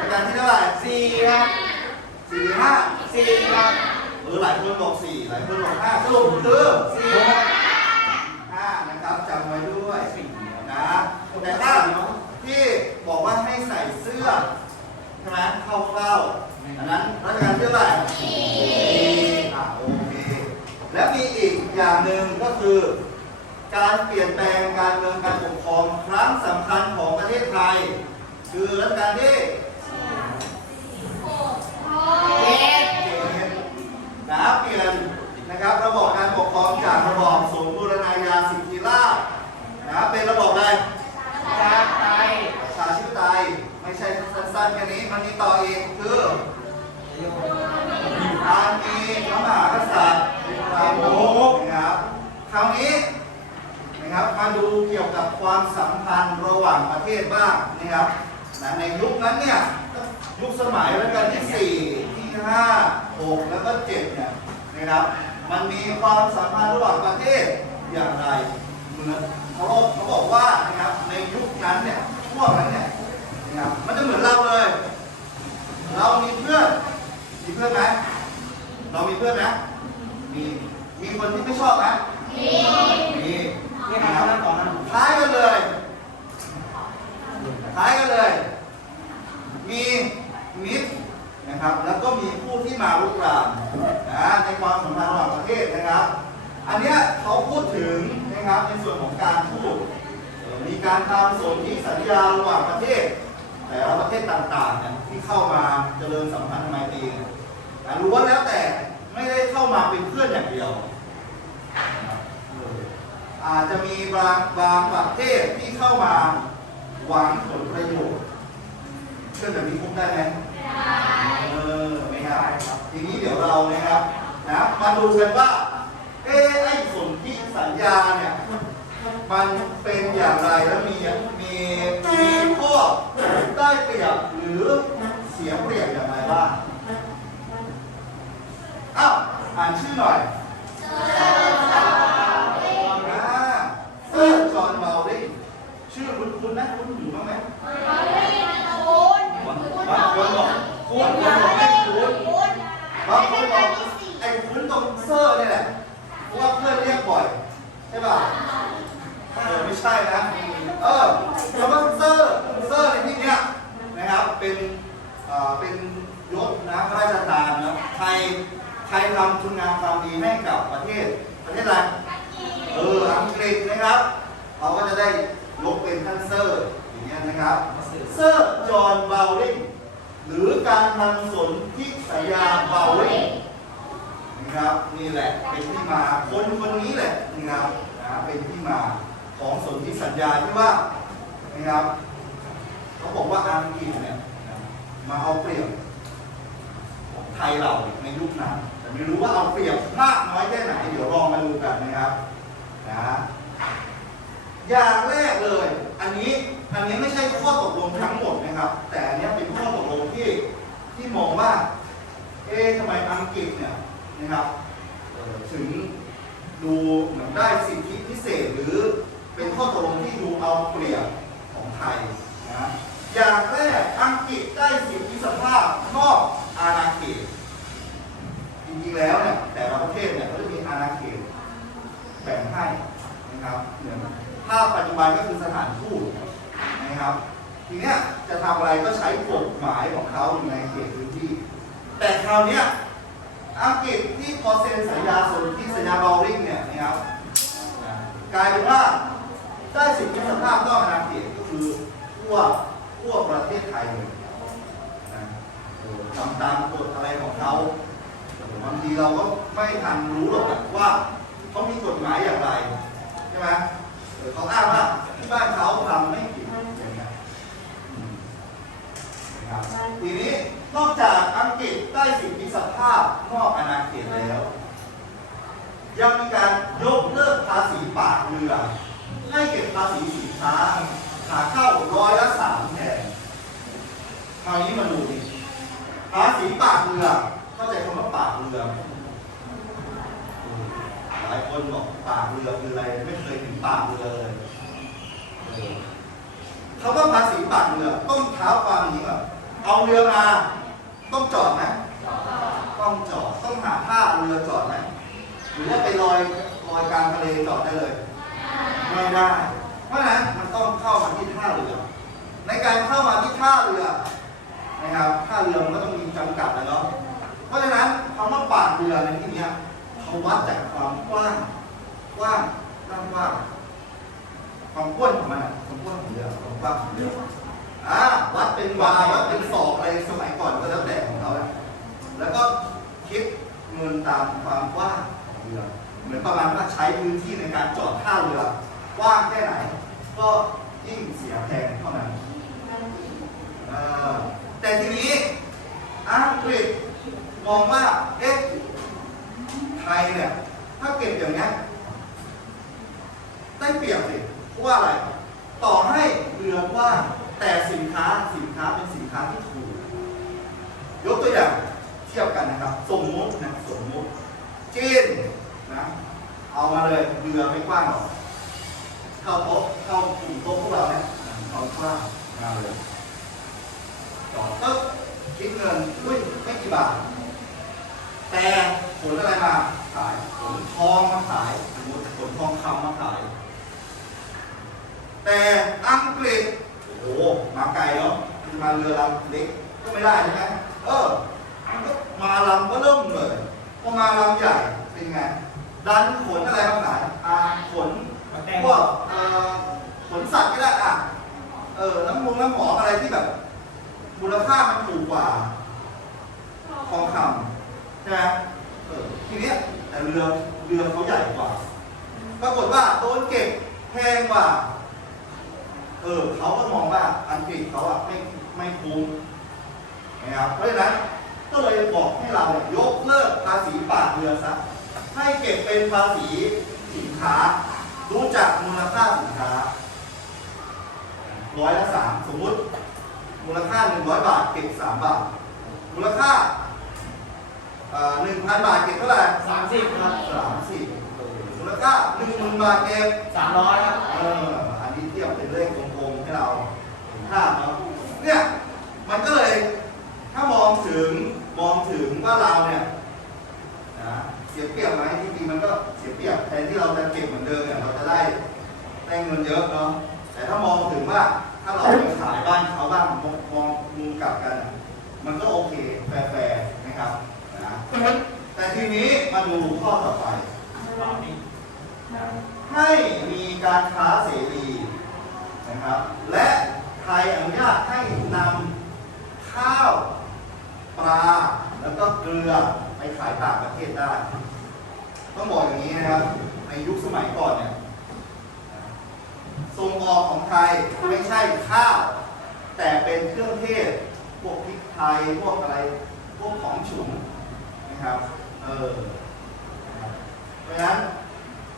รัชกาลที่เท่าไหร่สี่ครับสี่ห้าสี่ครับเออหลายคนบอกสี่หลายคนบอกห้าสรุปคือสี่ห้านะครับจำไว้ด้วยนะแต่ถ้าที่บอกว่าให้ใส่เสื้อใช่ไหมเข้าเฝ้าอันนั้นรัชกาลที่เท่าไหร่อ่าโอเคและมีอีกอย่างหนึ่งก็คือ การเปลี่ยนแปลงการเมืองการปกครองครั้งสำคัญของประเทศไทย คือรัชกาลที่ นะเปลี่ยนนะครับระบบการปกครองจากระบอบศูนย์บูรณาญาสิทธิราชย์นะเป็นระบอบอะไรชาไทยประชาธิปไตยไม่ใช่สั้นๆแค่นี้มันมีต่ออีกคือการมีพระมหากษัตริย์เป็นประมุขนะครับคราวนี้นะครับมาดูเกี่ยวกับความสัมพันธ์ระหว่างประเทศบ้างนะครับนะในยุคนั้นเนี่ย ยุคสมัยรัชกาลที่สี่ที่ห้าหกแล้วก็เจ็ดเนี่ยนะครับ มันมีความสัมพันธ์ระหว่างประเทศอย่างไร เหมือนเขาบอกเขาบอกว่านะครับในยุคนั้นเนี่ยช่วงนั้นเนี่ยนะครับมันจะเหมือนเราเลย เรามีเพื่อนมีเพื่อนไหมเรามีเพื่อนไหมมีมีคนที่ไม่ชอบไหมมีมีนี่ครับนั่งก่อนนะคล้ายกันเลยคล้ายกันเลย มี มิตรนะครับ แล้วก็มีผู้ที่มาลุกรานนะในความสัมพันธ์ระหว่างประเทศนะครับ อันเนี้ยเขาพูดถึงนะครับในส่วนของการพูดเอ่อมีการทำสนธิสัญญาระหว่างประเทศ แต่ละประเทศต่างๆเนี่ยที่เข้ามาเจริญสัมพันธ์ไมตรีเนี่ยนะล้วนแล้วแต่ไม่ได้เข้ามาเป็นเพื่อนอย่างเดียวอาจจะมีบางบางประเทศที่เข้ามาหวังผลประโยชน์เพื่อนแบบนี้คบได้ไหม เออไม่ได้ครับทีนี้เดี๋ยวเรานะครับนะมาดูกันว่าเอ๊ไอ้สนธิสัญญาเนี่ยมันเป็นอย่างไรแล้วมีมีมีข้อได้เปรียบหรือเสียเปรียบอย่างไรบ้างอ้าวอ่านชื่อหน่อยอ่าเซอร์จอห์นเบลลิงชื่อคุ้นคุ้นๆนะคุ้นอยู่บ้างไหมบางคนบอกคุ้นบางคนบอกไม่คุ้น บางคนบอกไอ้คุ้นตรงเซอร์เนี่ยแหละเพราะว่าเพื่อนเรียกบ่อยใช่ป่ะเออไม่ใช่นะ เออคำว่าเซอร์เซอร์ในที่เนี้ยนะครับเป็นเอ่อเป็นยศนะพระราชทานนะใครใครทำคุณงามความดีให้กับประเทศประเทศอะไรเอออังกฤษนะครับเขาก็จะได้ยกเป็นท่านเซอร์อย่างเงี้ยนะครับ เซอร์จอห์นเบลลิงหรือการทำสนธิสัญญาเบาลิงนะครับนี่แหละเป็นที่มาคนคนนี้แหละนะครับนะเป็นที่มาของสนธิสัญญาที่ว่านะครับเขาบอกว่าอังกฤษเนี่ยมาเอาเปรียบของไทยเราในยุคนั้นแต่ไม่รู้ว่าเอาเปรียบมากน้อยแค่ไหนเดี๋ยวลองมาดูกันนะครับนะ อย่างแรกเลย อันนี้อันนี้ไม่ใช่ข้อตกลงทั้งหมดนะครับ แต่อันเนี้ยเป็นข้อตกลงที่ที่มองว่า เอ๊ะทำไมอังกฤษเนี่ยนะครับถึงดูเหมือนได้สิทธิพิเศษหรือเป็นข้อตกลงที่ดูเอาเปรียบของไทยนะอย่างแรกอังกฤษได้สิทธิสภาพนอกอาณาเขตจริงๆแล้วเนี่ยแต่ละประเทศเนี่ยเขาจะมีอาณาเขตแบ่งให้นะครับเหมือน ถ้าปัจจุบันก็คือสถานทูตนะครับ ทีเนี้ยจะทำอะไรก็ใช้กฎหมายของเขาอยู่ในเขตพื้นที่ แต่คราวเนี้ยอังกฤษที่พอเซ็นสัญญาสนธิสัญญาบอลลิงเนี่ยนะครับกลายเป็นว่าได้สิทธิสภาพนอกอาณาเขตก็คือทั่วทั่วประเทศไทยเลยนะเออทำตามกฎอะไรของเขาบางทีเราก็ไม่ทันรู้หรอกว่าเขามีกฎหมายอย่างไรใช่ไหม เออเขาอ้างว่าที่บ้านเขาทำไม่ผิดอย่างเงี้ยนะครับทีนี้นอกจากอังกฤษได้สิทธิสภาพนอกอาณาเขตแล้ว ยังมีการยกเลิกภาษีปากเรือภาษีสินค้าขาเข้าร้อยละสามแทนคราวนี้มาดูดิภาษีปากเรือเข้าใจคำว่าปากเรือไหลายคนบอกปากเรือคืออะไร ไม่เคยเห็นปากเรือเลยเออคำว่าภาษีปากเรือต้องเท้าความนี้ก่อนเอาเรือมา ต้องจอดไหมต้องจอดต้องหาท่าเรือจอดไหมหรือว่าไปลอยลอยกลางทะเลจอดได้เลยไม่ได้เพราะฉะนั้นมันต้องเข้ามาที่ท่าเรือ ในการเข้ามาที่ท่าเรือนะครับท่าเรือมันก็ต้องมีจำกัดนะเนาะเพราะฉะนั้นคำว่าปากเรือในที่นี้ เขาวัดจากความกว้างกว้างกว้างกว้างความกว้างของมันอะความกว้างของเรือความกว้างของเรืออ่าวัดเป็นวาวัดเป็นศอกอะไรสมัยก่อนก็แล้วแต่ของเขาอะแล้วก็คิดเงินตามความกว้างของเรือเหมือนประมาณว่าใช้พื้นที่ในการจอดท่าเรือกว้างแค่ไหน ก็ยิ่งเสียแพงเท่านั้นแต่ทีนี้อังกฤษมองว่าเอ๊ะ ไทยเนี่ยถ้าเก็บอย่างเนี้ยได้เปรียบสิเพราะว่าอะไร ต่อให้เรือกว้างแต่สินค้าสินค้าเป็นสินค้าที่ถูก ยกตัวอย่างเทียบกันนะครับ สมมุตินะสมมุติจีนนะเอามาเลยเรือไม่กว้างหรอกเข้าโต๊ะเข้ากลุ่มโต๊ะพวกเราเนี่ยเอากว้างมาเลยจอดก็คิดเงินอุ้ยไม่กี่บาท แต่ผลอะไรมาขายผลทองมาขายสมมติผลทองคำมาขาย แต่อังกฤษโอ้โหมาไกลเนาะมาเรือลำเล็กก็ไม่ได้ใช่ไหมเออมาลำก็เริ่มเลยพอมาลำใหญ่เป็นไงดันขนอะไรมาขายอ่าขนพวกเอ่อขนสัตว์ก็ได้อะเออน้ำมงน้ำหอมอะไรที่แบบมูลค่ามันถูกกว่าทองคำ ใช่ไหมเออทีเนี้ยแต่เรือเรือเขาใหญ่กว่า ปรากฏว่าโดนเก็บแพงกว่า เออเขาก็มองว่าอังกฤษเขาอะไม่ไม่คุ้มนะครับเพราะฉะนั้นก็เลยบอกให้เรายยกเลิกภาษีปากเรือซะให้เก็บเป็นภาษีสินค้า รู้จักมูลค่าสินค้าร้อยละสามสมมุติ มูลค่าหนึ่งร้อยบาทเก็บสามบาท มูลค่า หนึ่งพันบาทเก็บเท่าไหร่สามสิบครับสามสิบมูลค่าหนึ่งหมื่นบาทเก็บสามร้อยครับเอออันนี้เทียบเป็นเลขกลมๆให้เราเห็นภาพเนาะเนี่ยมันก็เลยถ้ามองถึงมองถึงว่าเราเนี่ยนะเสียเปรียบไหมจริงๆมันก็เสียเปรียบแทนที่เราจะเก็บเหมือนเดิมเนี่ยเราจะได้ได้เงินเยอะเนาะแต่ถ้ามองถึงว่าถ้าเราไปขายบ้านเขาบ้างมองมองมุมกลับกันอะมันก็โอเค แฟร์ๆนะครับนะแต่ทีนี้ มาดูข้อต่อไป ให้มีการค้าเสรีนะครับ และไทยอนุญาตให้นำข้าวปลาแล้วก็เกลือไปขายต่างประเทศได้ ต้องบอกอย่างนี้นะครับ ในยุคสมัยก่อนเนี่ยส่งออกของไทยไม่ใช่ข้าว แต่เป็นเครื่องเทศพวกพริกไทยพวกอะไรพวกของฉุนนะครับ เออนะครับ เพราะฉะนั้น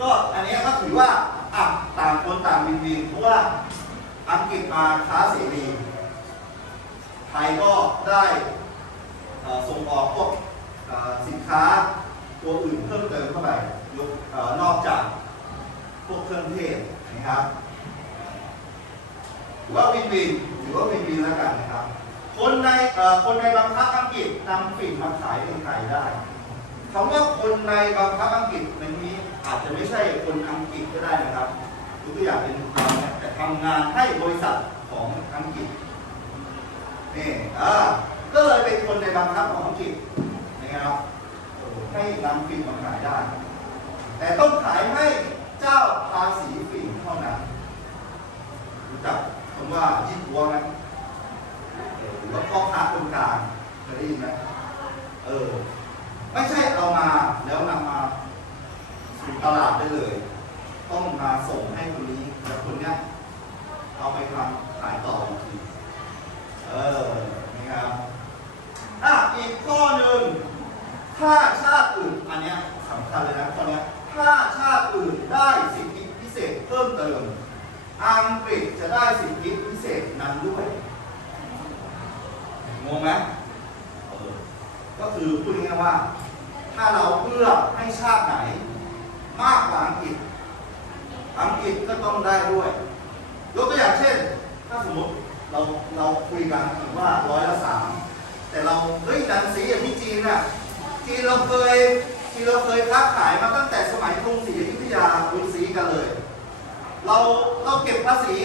ก็อันนี้ก็ถือว่าอะต่างคนต่างวินวินเพราะว่าอังกฤษมาค้าเสรีไทยก็ได้ส่งออกพวกสินค้าตัวอื่นเพิ่มเติมเข้าไปยกเอ่อนอกจากพวกเครื่องเทศนะครับถือว่าวินวินถือว่าวินวินแล้วกันนะครับ คนในคนในบังคับอังกฤษนำฝิ่นมาขายในไทยได้ คำว่าคนในบังคับอังกฤษในที่นี้อาจจะไม่ใช่คนอังกฤษก็ได้นะครับยกตัวอย่างเป็นเราเนี่ยแต่ทำงานให้บริษัทของอังกฤษนี่อ่าก็เลยเป็นคนในบังคับของอังกฤษนะครับให้นำฝิ่นมาขายได้ แต่ต้องขายให้เจ้าภาษีฝิ่นเท่านั้นรู้จักคำว่ายี่ปัวไหมเออหรือว่าพ่อค้าคนกลางเคยได้ยินไหมเออ ไม่ใช่เอามาแล้วนำมาสู่ตลาดได้เลย ต้องมาส่งให้คนนี้แล้วคนเนี้ยเอาไปทำขายต่ออีกทีเออนี่ครับอะอีกข้อหนึ่งถ้าชาติอื่นอันเนี้ยสำคัญเลยนะข้อเนี้ยถ้าชาติอื่นได้สิทธิพิเศษเพิ่มเติม อังกฤษจะได้สิทธิพิเศษนั้นด้วยงงไหมก็คือพูดง่ายๆว่า ถ้าเราเพื่อให้ชาติไหน มากกว่าอังกฤษ อังกฤษก็ต้องได้ด้วย ยกตัวอย่างเช่น ถ้าสมมติเราเราคุยกันถือว่าร้อยละสามแต่เราเฮ้ยดันสีอย่างที่จีนน่ะจีนเราเคยจีนเราเคยค้าขายมาตั้งแต่สมัยกรุงศรีอยุธยารุนสีกันเลย เราเราเก็บภาษี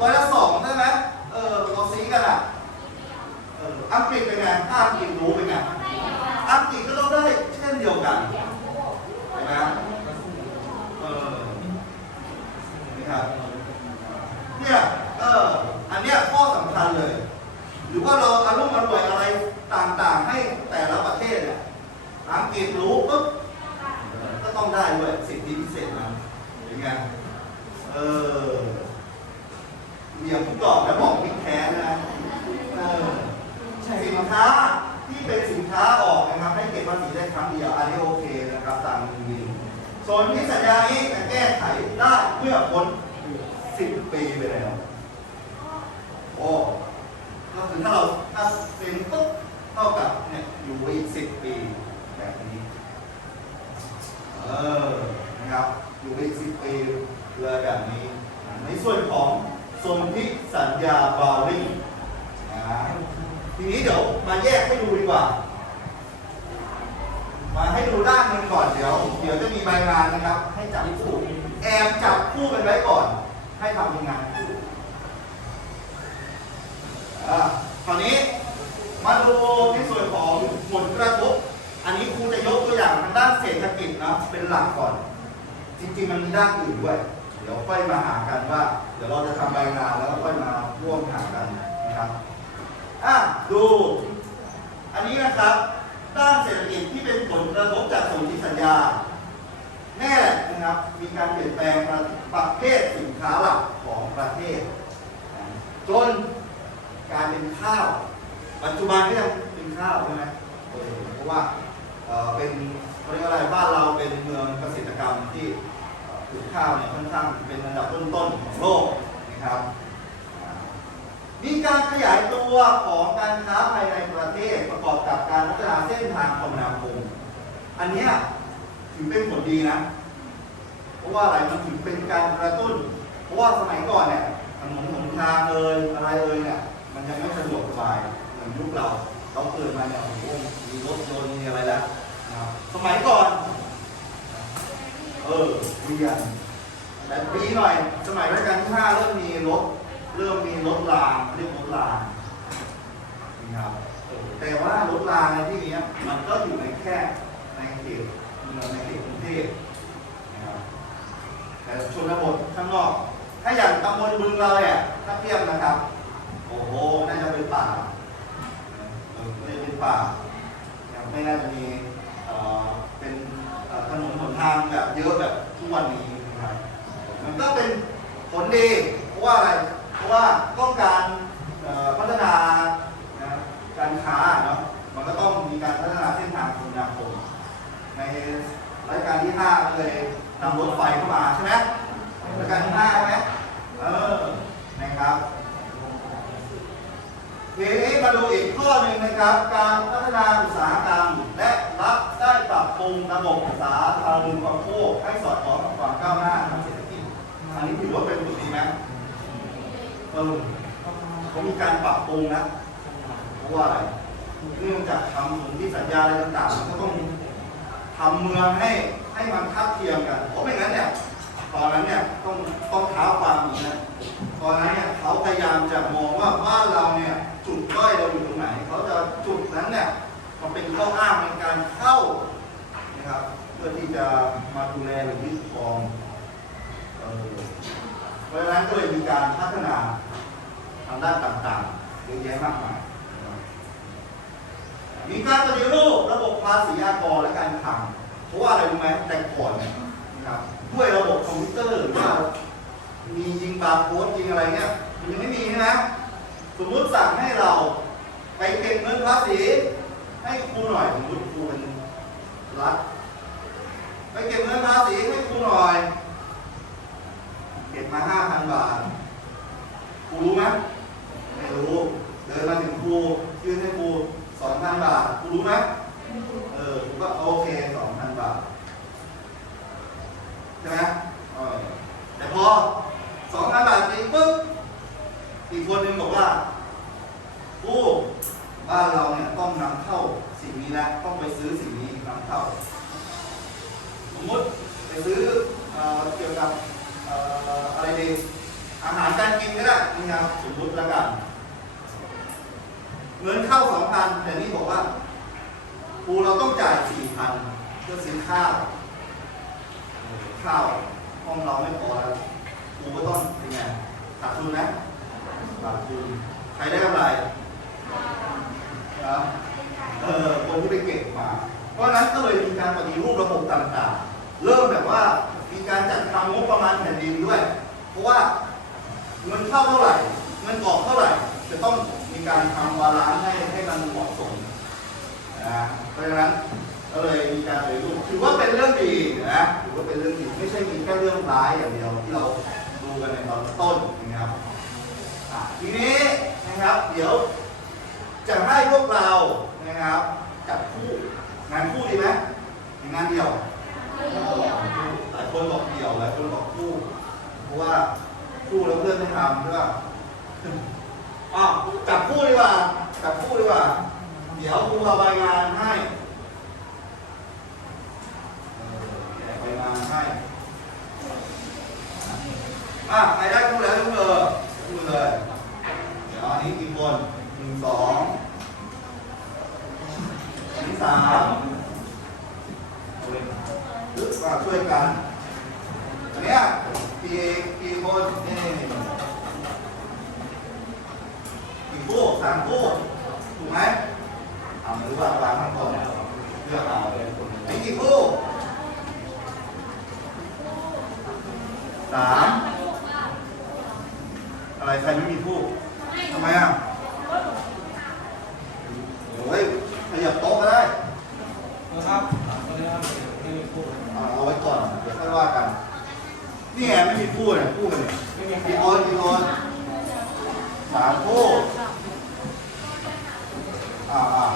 ร้อยละสองใช่ไหมเออเราสีกันอะเอออังกฤษเป็นไงถ้าอังกฤษรู้เป็นไง อังกฤษก็ต้องได้เช่นเดียวกันเห็นไหมเออนี่ครับเนี่ยเอออันเนี้ยข้อสำคัญเลย หรือว่าเราอารมณ์อร่วยอะไรต่างๆ ให้แต่ละประเทศเนี่ยอังกฤษรู้ปุ๊บก็ต้องได้ด้วยสิทธิพิเศษนะเป็นไงเออเรียผู้ตอบแล้วบอกมิแท้นะเออสินค้า ส่วนที่สัญญานี้จะแก้ไขได้เมื่อพ้นสิบปีไปแล้วโอ้ก็คือถ้าเราถ้าเป็นปุ๊บเท่ากับเนี่ยอยู่อีกสิบปีแบบนี้ เออ นะครับ อยู่อีกสิบปีเลยแบบนี้ ในส่วนของสนธิสัญญาบาลิงนะทีนี้เดี๋ยวมาแยกให้ดูดีกว่า มาให้ดูด้านหนึงก่อนเดี๋ยว ดี๋ยวจะมีใบงานนะครับ ให้จับคู่ แอบจับคู่กันไว้ก่อน ให้ทำเป็นงานคู่คราวนี้มาดูในส่วนของผลกระทบ อันนี้ครูจะยกตัวอย่างทางด้านเศรษฐกิจนะเป็นหลักก่อน จริงๆมันมีด้านอื่นด้วย เดี๋ยวค่อยมาหากันว่า เดี๋ยวเราจะทำใบงานแล้วค่อยมาร่วมหากันนะครับอะดู อันนี้นะครับ ด้านเศรษฐกิจที่เป็นผลกระทบจากสนธิสัญญา แน่นะครับมีการเปลี่ยนแปลงประเภทสินค้าหลักของประเทศ จนการเป็นข้าว ปัจจุบันก็ยังเป็นข้าวใช่ไหมเพราะว่าเอ่อเป็นเรียกว่าอะไรบ้านเราเป็นเมืองเกษตรกรรมที่ปลูกข้าวเนี่ยค่อนข้างเป็นอันดับต้นๆของโลกนะครับมีการขยายตัวของการค้าภายในประเทศประกอบกับการพัฒนาเส้นทางคมนาคมอันนี้ ถือเป็นผลดีนะ เพราะว่าอะไรมันถึงเป็นการกระตุ้น เพราะว่าสมัยก่อนเนี่ยถนนหนทางเอ่ยอะไรเอ่ยเนี่ยมันยังไม่สะดวกสบายเหมือนยุคเราเราเกิดมาเนี่ยโอ้โหมีรถยนต์มีอะไรแล้วนะครับสมัยก่อน เออเรียนแต่ปีหน่อย สมัยรัชกาลที่ห้าเริ่มมีรถ เริ่มมีรถรางเรียกรถรางนะครับแต่ว่ารถรางในที่นี้มันก็อยู่ในแค่ในเขต เมืองในเขตกรุงเทพนะครับแต่ชนบทข้างนอก ถ้าอย่างตำบลบึงเราเนี่ยถ้าเทียบนะครับ โอ้โห น่าจะเป็นป่าเออน่เป็นป่าไม่น่าจะมีเป็นถนนหนทางแบบเยอะแบบทุกวันนี้นะครับมันก็เป็นผลดีเพราะว่าอะไรเพราะว่าต้องการพัฒนาการค้าเนาะมันก็ต้องมีการพัฒนาเส้นทางคมนาคม ในรายการที่ห้าก็เลยนำรถไฟเข้ามาใช่ไหมรายการที่ห้าใช่ไหมเออนะครับทีนี้มาดูอีกข้อหนึ่งนะครับ การพัฒนาอุตสาหกรรม และรับได้ปรับปรุงระบบสาธารณูปโภคให้สอดคล้องกับความก้าวหน้าทางเศรษฐกิจอันนี้ถือว่าเป็นผลดีไหมเออเขามีการปรับปรุงนะเพราะว่าอะไรเนื่องจากทำสนธิสัญญาอะไรต่างๆก็ต้อง ทำเมืองให้ให้มันทัดเทียมกันเพราะไม่งั้นเนี่ยตอนนั้นเนี่ยต้องต้องเท้าความอีกนะตอนนั้นเนี่ยเขาพยายามจะมองว่าบ้านเราเนี่ยจุดด้อยเราอยู่ตรงไหนเขาจะจุดนั้นเนี่ยมาเป็นข้ออ้างในการเข้านะครับเพื่อที่จะมาดูแลหรือยึดครองเออเพราะฉะนั้นก็เลยมีการพัฒนาทางด้านต่างๆเยอะแยะมากมาย มีการปฏิรูประบบภาษีอากรและการคลังเพราะว่าอะไรรู้ไหมแต่ก่อนนะครับด้วยระบบคอมพิวเตอร์หรือว่ามียิงบาร์โค้ดยิงอะไรเนี่ยมันยังไม่มีนะสมมติสั่งให้เราไปเก็บเงินภาษี ให้ครูหน่อยสมมติครูเป็นรัฐไปเก็บเงินภาษีให้ครูหน่อย เก็บมาห้าพันนบาทครูรู้ไหมไม่รู้เดินมาถึงครูยื่นให้ครู สองพันบาทครูรู้ไหมเออครูก็โอเคสองพันบาท ใช่ไหมเออแต่พอสองพันบาทจริงปุ๊บอีกคนหนึงบอกว่าผู้บ้านเราเนี่ยต้องนำเข้าสิ่งนี้นะต้องไปซื้อสิ่งนี้นำเข้า สมมติไปซื้อเออเกี่ยวกับอออะไรดีอาหารการกินก็ได้นี่ครับสมมติล้วกัน เงินเข้าสองพันแต่นี่บอกว่าครูเราต้องจ่ายสี่พันเพื่อซื้อข้าวข้าวห้องเราไม่พอแล้วครูก็ต้องเป็นไงขาดทุนไหมขาดทุนใครได้กำไรครับเออคนที่ไปเก็บมา เพราะนั้นก็เลยมีการปฏิรูประบบต่างๆ เริ่มแบบว่ามีการจัดทำงบประมาณแผ่นดินด้วย เพราะว่าเงินเข้าเท่าไหร่ เงินออกเท่าไหร่ จะต้อง การทำวาระให้ให้มันเหมาะสมนะเพราะฉะนั้นก็เลยมีการปฏิรูปถือว่าเป็นเรื่องดีนะถือว่าเป็นเรื่องดีไม่ใช่มีแค่เรื่องร้ายอย่างเดียวที่เราดูกันในตอนต้นนะครับทีนี้นะครับเดี๋ยวจะให้พวกเรานะครับจับคู่งานคู่ดีไหมงานเดี่ยวหลายคนบอกเดี่ยวหลายคนบอกคู่ เพราะว่าคู่แล้วเพื่อนไม่ทำใช่ป่ะ อ้าวจับคู่ดีกว่าจับคู่ดีกว่า เดี๋ยวครูเอาใบงานให้เออใบงานให้อะใครได้คู่แล้วยกมือคู่เลย เดี๋ยวอันนี้กี่คนหนึ่งสองอันนี้สามลึกมาช่วยกันอันเนี้ยกี่กี่คนนี่กี่คู่ สามคู่ถูกไหมเอาหรือว่าวางข้างบนเลือกเอาอันนี้กี่คู่สามอะไรใครไม่มีคู่ทำไมอะโอ้ยขยับโต๊ะก็ได้นะครับตอนนี้ครับไม่มีพูดเอาเอาไว้ก่อนเดี๋ยวค่อยว่ากันนี่ไงไม่มีคู่เนี่ยคู่กันเนี่ยไม่มีใครกี่คนกี่คนสามคู่ อ่าอ่า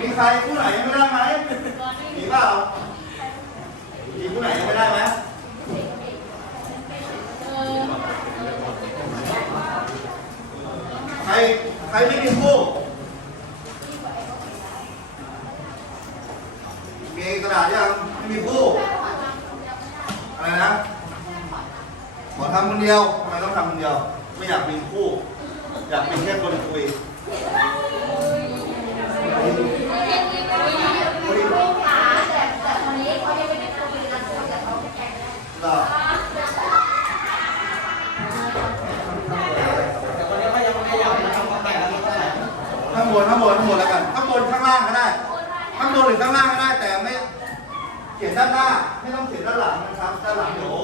มีใครคู่ไหนยังไม่ได้ไหมมีเปล่ามีคู่ไหนยังไม่ได้ไหมใครใครไม่มีคู่มีกระดาษยังไม่มีคู่อะไรนะขอทำคนเดียวทำไมต้องทำคนเดียว ไม่อยากมีคู่ อยากเป็นแค่คนคุยหรอข้างบนข้างบนข้างบนแล้วกันข้างบนข้างล่างก็ได้ข้างบนหรือข้างล่างก็ได้แต่ไม่เขียนด้านหน้าไม่ต้องเขียนด้านหลังนะครับด้านหลังเดี๋ยว